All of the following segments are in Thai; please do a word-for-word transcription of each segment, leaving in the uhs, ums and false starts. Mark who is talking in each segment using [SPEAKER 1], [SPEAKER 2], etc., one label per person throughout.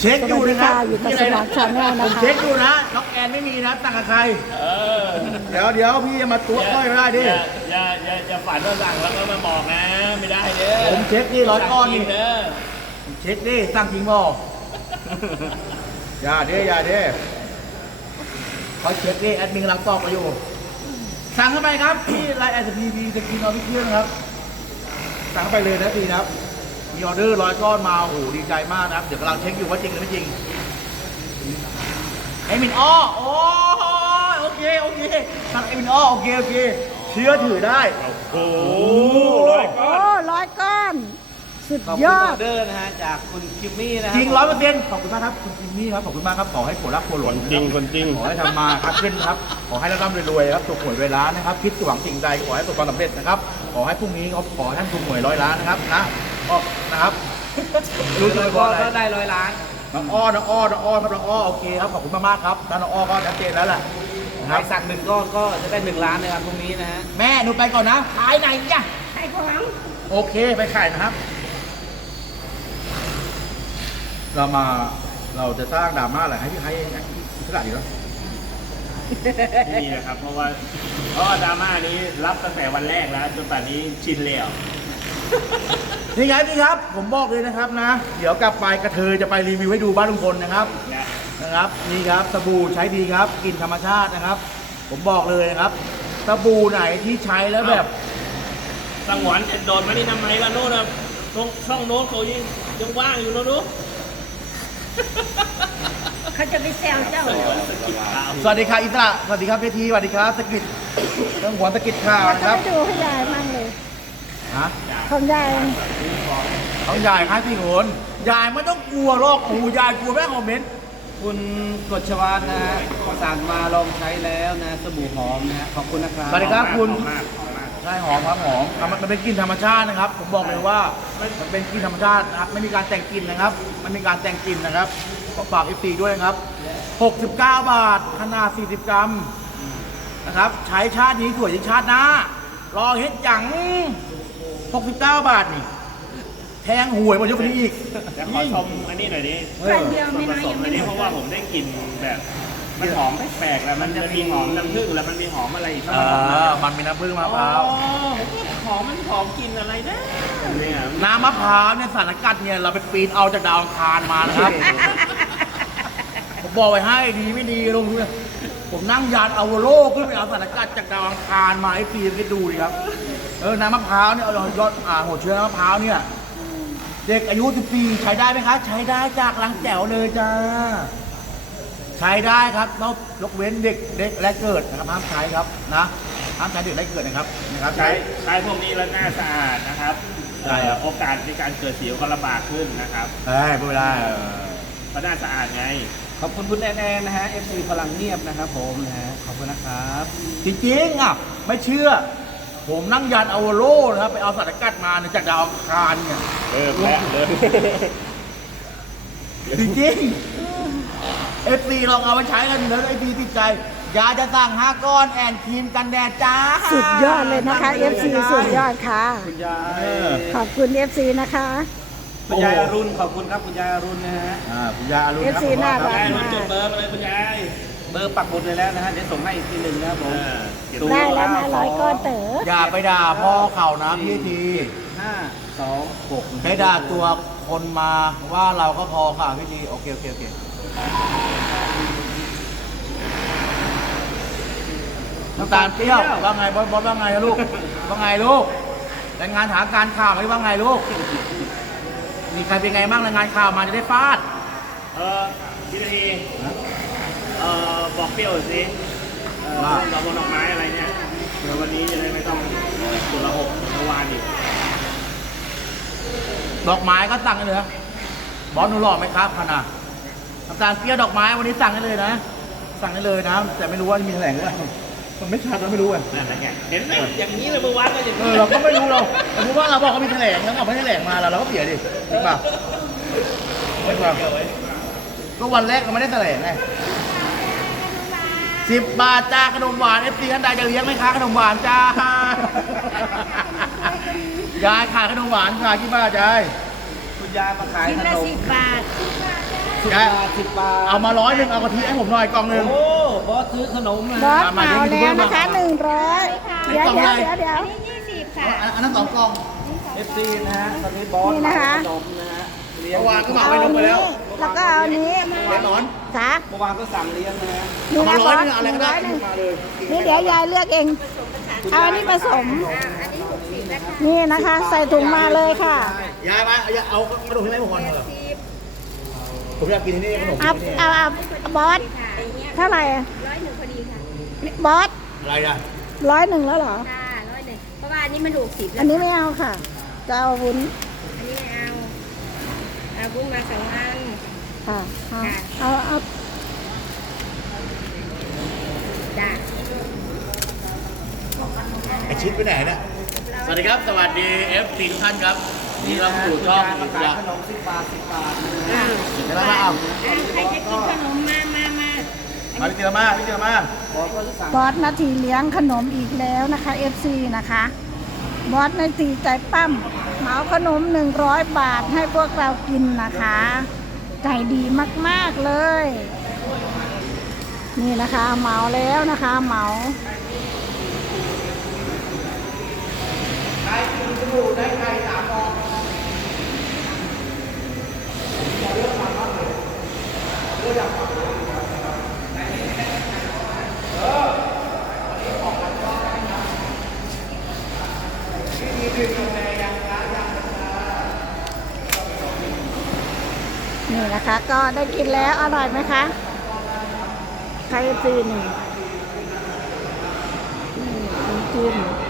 [SPEAKER 1] ช็คอยู่นะครับ
[SPEAKER 2] อยู่กับสมองชาแนล
[SPEAKER 1] ผ
[SPEAKER 2] นะ
[SPEAKER 1] ม
[SPEAKER 2] คะ
[SPEAKER 1] เช็คอยู่นะน้องแอนไม่มีนะตั้งกับใครเดี๋ยวเดี๋ยวพี่จะมาตัวก้อยไม่ได้ดิ
[SPEAKER 3] อย่าอย่าอย่าอย่าฝันว่าสั่งแล้วก็มาบอกนะไม่ได้เด้อ
[SPEAKER 1] ผมเช็คนี่ร้อยก้อนนี่
[SPEAKER 3] เด้อ
[SPEAKER 1] ผมเช็คดิตั้งจริงบ่อย่าเด้อย่าเด้ขอเช็คดิแอดมินกำลังตอบมาอยู่สั่งเข้าไปครับที่ไลน์แอดพีพีจะกินเอาทุกเครื่องครับสั่งเข้าไปเลยนะพี่นะครับมีออเดอร์ร้อยก้อนมาโอ้โหดีใจมากนะครับเดี๋ยวกำลังเช็คอยู่ว่าจริงหรือไม่จริงไอมินอ้อโอ้ยโอเคโอเคสั่งไอมินอ้อโอเคโอเคเชื่อถือได้
[SPEAKER 3] โอ้โห
[SPEAKER 1] ร้อย
[SPEAKER 2] โอ้ร้อยก้อน สุด
[SPEAKER 4] ขอบ
[SPEAKER 2] ย
[SPEAKER 4] คุณ
[SPEAKER 2] อ
[SPEAKER 4] อ
[SPEAKER 2] ด
[SPEAKER 4] อเดอร์นะฮะจากคุณคิมมี่นะค
[SPEAKER 1] จ
[SPEAKER 4] รั
[SPEAKER 1] ริงร้อยเปอร์เซ็นต์ขอบคุณมากครับคุณจิมมี่ครับขอบคุณมากครับขอให้ผลรักผลหล
[SPEAKER 3] ค
[SPEAKER 1] น
[SPEAKER 3] นจริงคนจริง
[SPEAKER 1] ขอให้ทำมาครับขึ้นครับขอให้ร่ำรวยๆครับถูกหวยร้อยล้านนะครับคิดหวังสิ่งใดขอให้ประสบความสำเร็จนะครับขอให้พรุ่งนี้เขาขอให้ท่านถูกหวยร้อยล้านนะครับนะก็นะครับ
[SPEAKER 4] รู้
[SPEAKER 1] รู้
[SPEAKER 4] เล
[SPEAKER 1] เลย ย
[SPEAKER 4] ว่า
[SPEAKER 1] ว่า
[SPEAKER 4] ก็ได้ร้อยล้าน
[SPEAKER 1] น้องอ้อน้องอ้อน้องอ้อครับน้องอ้อโอเคครับขอบคุณมากๆครับแล้วน้องอ้อก็ชัดเจนแล้วแหละนะ
[SPEAKER 4] ใค
[SPEAKER 1] ค
[SPEAKER 4] ร
[SPEAKER 1] รับ
[SPEAKER 4] สั่งหนึ่งก้อนก็จะได้หนึ่งล้านนะครับพรุ่งนี้นะฮะ
[SPEAKER 1] แม่หนูไปก่อนนะขายไหนจ้ะ
[SPEAKER 2] ขายของ
[SPEAKER 1] โอเคไปขายนะครับ เรามาเราจะสร้างดราม่าอะไรให้พี่ให้อิสระดีแล้ว
[SPEAKER 3] นี่นะครับเพราะว่าเพราะว่าดราม่านี้รับตั้งแต่วันแรกแล้วจนป่านนี้ชินแล้ว
[SPEAKER 1] นี่ไงพี่ครับ ผมบอกเลยนะครับนะ เดี๋ยวกลับไปกระเทยจะไปรีวิวให้ดูบ้านลุงพลนะครับ
[SPEAKER 3] นะ
[SPEAKER 1] นะครับนี่ครับสบู่ใช้ดีครับกลิ่นธรรมชาตินะครับ ผมบอกเลยนะครับสบู่ไหนที่ใช้แล้วแบบ
[SPEAKER 3] สังหวนจะโดนมานี่ทำไมล่ะโน่นนะตรงช่องโน้นเขายังยังว่างอยู่แล้วนู้น
[SPEAKER 2] เขาจะไปแซวเจ้า
[SPEAKER 1] สวัสดีครับอิสระสวัสดีครับเพทีสวัสดีครับสกิดเรื่องหัวสกิดข่าว
[SPEAKER 2] เขา
[SPEAKER 1] นะ
[SPEAKER 2] จะ
[SPEAKER 1] ครับ
[SPEAKER 2] ไปดูให้ยายมั่งเลย
[SPEAKER 1] ฮะ
[SPEAKER 2] ของยาย
[SPEAKER 1] เขายายครับพี่โหนยายไม่ต้องกลัวหรอกโอ้ยายกลัวแม่คอมเมนต์
[SPEAKER 4] คุณกฎชวานนะฮะสั่งมาลองใช้แล้วนะสบู่หอมนะฮะขอบคุณนะครับ
[SPEAKER 1] สวัสดีครับคุณ
[SPEAKER 3] หอมมากหอมมาก
[SPEAKER 1] ใช่หอมครับหอมอ่ะมันมันเป็นกลิ่นธรรมชาตินะครับ ผมบอกเลยว่ามันเป็นกลิ่นธรรมชาตินะครับไม่มีการแต่งกลิ่นนะครับไม่มีการแต่งกลิ่นนะครับขอฝากเอฟซีด้วยนะครับหกสิบเก้าบาทขนาดสี่สิบกรัมนะครับใช้ชาตินี้สวยยิ่งชาติหน้ารอเฮ็ดหยังหกสิบเก้าบาทนี่แทงหวยมาเยอะกว่านี้อีก
[SPEAKER 3] แต่ขอชมอันนี้หน่อยดิ
[SPEAKER 1] เออ
[SPEAKER 3] ส่วนผสมอันนี้เพราะว่าผมได้กลิ่นแบบมันหอมแปลกๆแล้วมันจะมีหอมน้ำผึ้งแล้วมันมีหอมอะไรอีก
[SPEAKER 1] เออมันมีน้ำผึ้งมะพร้าว
[SPEAKER 3] อ๋อหอมมันหอมกลิ่นอะไรนะเนี่ย
[SPEAKER 1] น้ำมะพร้าวเนี่ยสารกัดเนี่ยเราไปปีนเอาจากดาวอังคารมานะครับ ผมบอกไว้ให้ดีไม่ดีลงด้วยผมนั่งยานอวโลกขึ้นไปเอาสารกัดจากดาวอังคารมาให้ปีนไปดูดิครับเออน้ำมะพร้าวเนี่ยเอายอดอ่าหัวเชื้อน้ำมะพร้าวเนี่ยเด็กอายุสิบสี่ใช้ได้ไหมคะใช้ได้จากลังแจ๋วเลยจ้าใช้ได้ครับนอกยกเว้นเด็กเด็กและเกิดนะครับห้ามใช้ครับนะห้ามใช้เด็กและเกิดนะครับนะครับ
[SPEAKER 3] ใช้ใช้พวกนี้แล้วหน้าสะอาดนะครับ
[SPEAKER 1] ใช่ครับ
[SPEAKER 3] โอกาสในการเกิดสิวก็ลำบากขึ้นนะครับ
[SPEAKER 1] เอ้ยไม่ได้เออ
[SPEAKER 3] เพราะหน้าสะอาดไง
[SPEAKER 4] ขอบคุณคุณแอนแอนนะฮะ เอฟ ซี พลังเงียบนะครับผมนะฮะขอบคุณนะครับ
[SPEAKER 1] จริงๆอ่ะไม่เชื่อ ผมนั่งยานอวโลนะครับไปเอาสารกัดมาเนี่ยจากดาวอังคารเนี่ย
[SPEAKER 3] เออแพ้เลย
[SPEAKER 1] จริงๆเอฟซีลองเอาไปใช้กันเดี๋ยวไอพีติดใจยาจะสั่งห้าก้อนแอนครีมกันแดดจ้า
[SPEAKER 2] สุดยอดเลยนะคะ เอฟซี สุดยอดค่ะ
[SPEAKER 4] คุณยาย
[SPEAKER 1] เออ
[SPEAKER 2] ขอบคุณ เอฟซี นะคะ
[SPEAKER 4] คุณยายอรุณขอบคุณครับคุณยายอรุณนะฮะ
[SPEAKER 1] อ่าคุณยาอรุณครับ
[SPEAKER 2] เอฟซี
[SPEAKER 1] ผมว่า
[SPEAKER 2] น่ารั
[SPEAKER 1] ค
[SPEAKER 2] ก
[SPEAKER 1] บ
[SPEAKER 3] ยายมันจดเบอร์มาเลยคุณยาย
[SPEAKER 4] เบอร์ปักหมุดเลยแล้วนะฮะเดี๋ยวส่งให้อีกทีหนึ่งนะครับผม
[SPEAKER 2] ได้แล้วนะร้อยก้อนเต๋อ
[SPEAKER 1] อย่าไปด่าพ่อเขานะพี่ที
[SPEAKER 4] ห้าสองหก
[SPEAKER 1] ให้ด่าตัวคนมาว่าเราก็พอค่ะพี่ทีโอเคโอเคโอเคน้ำตาลเปรี้ยวว่าไงบอสบอสว่าไงลูกว่าไงลูกรายงานหาการข่าวไหมว่าไงลูกมีใครเป็นไงบ้างรายงานข่าวมาจะได้ฟาด
[SPEAKER 3] เออพี่นาทีเออบอกเปรี้ยวสิเออ
[SPEAKER 1] ว่า
[SPEAKER 3] ดอกมะดอกไม้อะไรเนี่ยเดี๋ยววันนี้จะได้ไม่ต้องตัวละหกเมื่อวานอีก
[SPEAKER 1] ดอกไม้ก็สั่งกันเลยนะบอสหนูหล่อไหมครับพนาน้ำตาลเปรี้ยวดอกไม้วันนี้สั่งได้เลยนะ สั่งได้เลยนะ แต่ไม่รู้ว่ามีแถลงหรือเปล่ามันไม่ชัดเราไม่รู้อ่ะ
[SPEAKER 3] นั่นแหละไงเห็นไหมอย่างนี้เลยเมื่อวานก็อย่าง
[SPEAKER 1] เอ
[SPEAKER 3] นี้
[SPEAKER 1] อเราก็ไม่รู้เราแต่รู้ว่าเราบอกเขามีแถลงแล้วเขาไม่แถลงมาเราเราก็เสียดิจริงป่ะจริงป่ะก็วันแรกเราไม่ได้แถลงไงสิบบาทจ้าขนมหวานเอฟซีท่านใดจะเลี้ยงไหมคะขนมหวานจ้ายายขายขนมหวานขายกี่บาทยาย
[SPEAKER 4] คุณยายมาขาย
[SPEAKER 2] ชิ้น
[SPEAKER 4] ข
[SPEAKER 2] ละ
[SPEAKER 4] นม
[SPEAKER 2] สิบบาท
[SPEAKER 1] ส
[SPEAKER 4] สิบ
[SPEAKER 1] ได้
[SPEAKER 4] บาทสิบบาท
[SPEAKER 1] เอามาร้อยหนึ่งเอากะทิให้ผมหน่อยกล่องหนึ่ง
[SPEAKER 4] โอ้บอสซื้อขนมนะ
[SPEAKER 2] บอสเหมาแล้วนะคะหนึ่งร้อยเดี๋ยวเดี๋ยวเดี๋ยวเดี๋ยว
[SPEAKER 5] ยี่สิบค่ะ
[SPEAKER 1] อันนั้นสองกล่อง
[SPEAKER 4] เอฟซีนะฮะตอนนี้บอส
[SPEAKER 2] นี่นะคะ
[SPEAKER 4] ขนมนะฮะเลี้ยง
[SPEAKER 1] เมื่อวานก็เหมา
[SPEAKER 2] เอา
[SPEAKER 1] ไป
[SPEAKER 2] อั
[SPEAKER 1] ล
[SPEAKER 2] น
[SPEAKER 1] งไป
[SPEAKER 2] นี้
[SPEAKER 1] แล้ว
[SPEAKER 2] แล้วก็เอาอันนี้
[SPEAKER 1] เดี๋ยวหนอน
[SPEAKER 2] ค่ะ
[SPEAKER 4] เมื่อวานก็สั่งเลี้ยงนะฮะ
[SPEAKER 2] นี่นะ
[SPEAKER 1] เอา
[SPEAKER 2] บ
[SPEAKER 1] มา
[SPEAKER 2] อ
[SPEAKER 1] ร้อย
[SPEAKER 2] ส
[SPEAKER 1] หนึ่งอะไรก็ได้
[SPEAKER 2] ร้อยหนึ่ง
[SPEAKER 1] มาเลย
[SPEAKER 2] นี่เดี๋ยวยายเลือกเอง เอาอันนี้ผสม
[SPEAKER 5] อันนี้หกสิบนะคะ
[SPEAKER 2] นี่นะคะ ใส่ถุงมาเลยค่ะ
[SPEAKER 1] ยายมาอย่าเอาขนมที่ไหนผมก่อนเหรอ
[SPEAKER 5] สิบ
[SPEAKER 1] ผมอยากกินที่นี่ขนม
[SPEAKER 2] เอา
[SPEAKER 1] ที่นี่
[SPEAKER 2] เอาเอาเอาบอส
[SPEAKER 5] ค่ะอย่างเงี้ย
[SPEAKER 2] เท่าไหร่
[SPEAKER 5] ร้อยหนึ่งพอดีค่ะ
[SPEAKER 2] บอส
[SPEAKER 1] อะไรอ่ะ
[SPEAKER 2] ร้อยหนึ่งแล้วเหรอ
[SPEAKER 5] ค่ะร้อยหนึ่งเพราะว่าอันนี้มันถูกสิบแล้
[SPEAKER 2] อั
[SPEAKER 5] วน
[SPEAKER 2] นี้ไม่เอาค่ะ จะเอาวุ้น
[SPEAKER 5] อันนี้ไม่เอาเอาบุ้งมาสองอัน
[SPEAKER 2] ค่ะเอาเอาเอา
[SPEAKER 5] จ้ะ
[SPEAKER 1] ไอชิดไปไหนเนี่ยสวัสดีครับสวัสดีเอฟซีทุกท่านครับนี่เราสู่ช่อง
[SPEAKER 4] มา
[SPEAKER 1] อิส
[SPEAKER 4] ขาย
[SPEAKER 1] ระ
[SPEAKER 4] ขนมสิบบาทสิบบาทนะฮะ
[SPEAKER 5] อ่ะ
[SPEAKER 1] เดี๋ยวเรามาเอา
[SPEAKER 5] อ่ะใครจะกินขนมมามามา
[SPEAKER 1] มาพี่เตียมาพี่เตียมา
[SPEAKER 4] บอสก็สั่ง
[SPEAKER 2] บอสนาทีเลี้ยงขนมอีกแล้วนะคะ เอฟ ซี นะคะ บอสนาทีใจปั้มเหมาขนมหนึ่งร้อยบาทให้พวกเรากินนะคะใจดีมากๆเลย นี่นะคะเหมาแล้วนะคะเหมา นี่นะคะ ก็ได้กินแล้วอร่อยไหมคะใครซีนี่นี่น้ำจิ้ม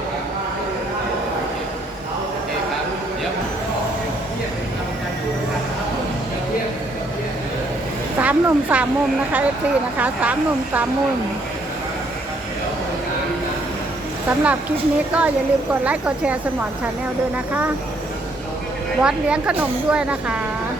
[SPEAKER 2] สามหนุ่มสามมุมนะคะเอฟซีนะคะสามหนุ่มสามมุมสำหรับคลิปนี้ก็อย่าลืมกดไลค์กดแชร์สมอนชาแนลด้วยนะคะวัดเลี้ยงขนมด้วยนะคะ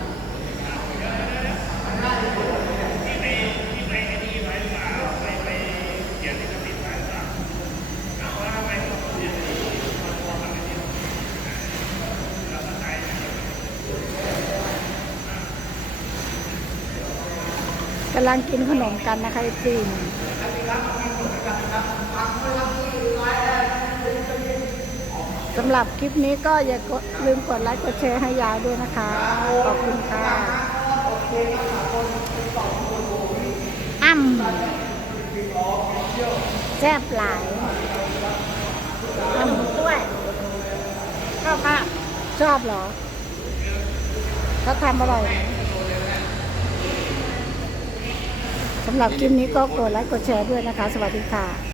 [SPEAKER 2] กำลังกินขนมกันนะคะไอจีนสำหรับคลิปนี้ก็อย่าลืมกดไลค์กดแชร์ให้ยายด้วยนะคะ ขอบคุณค่ะอ้ำแซ่บหลายอ้ำด้วยชอบมากชอบเหรอเขาทำอร่อยไหมสำหรับคลิปนี้ก็กดไลค์กดแชร์ด้วยนะคะ สวัสดีค่ะ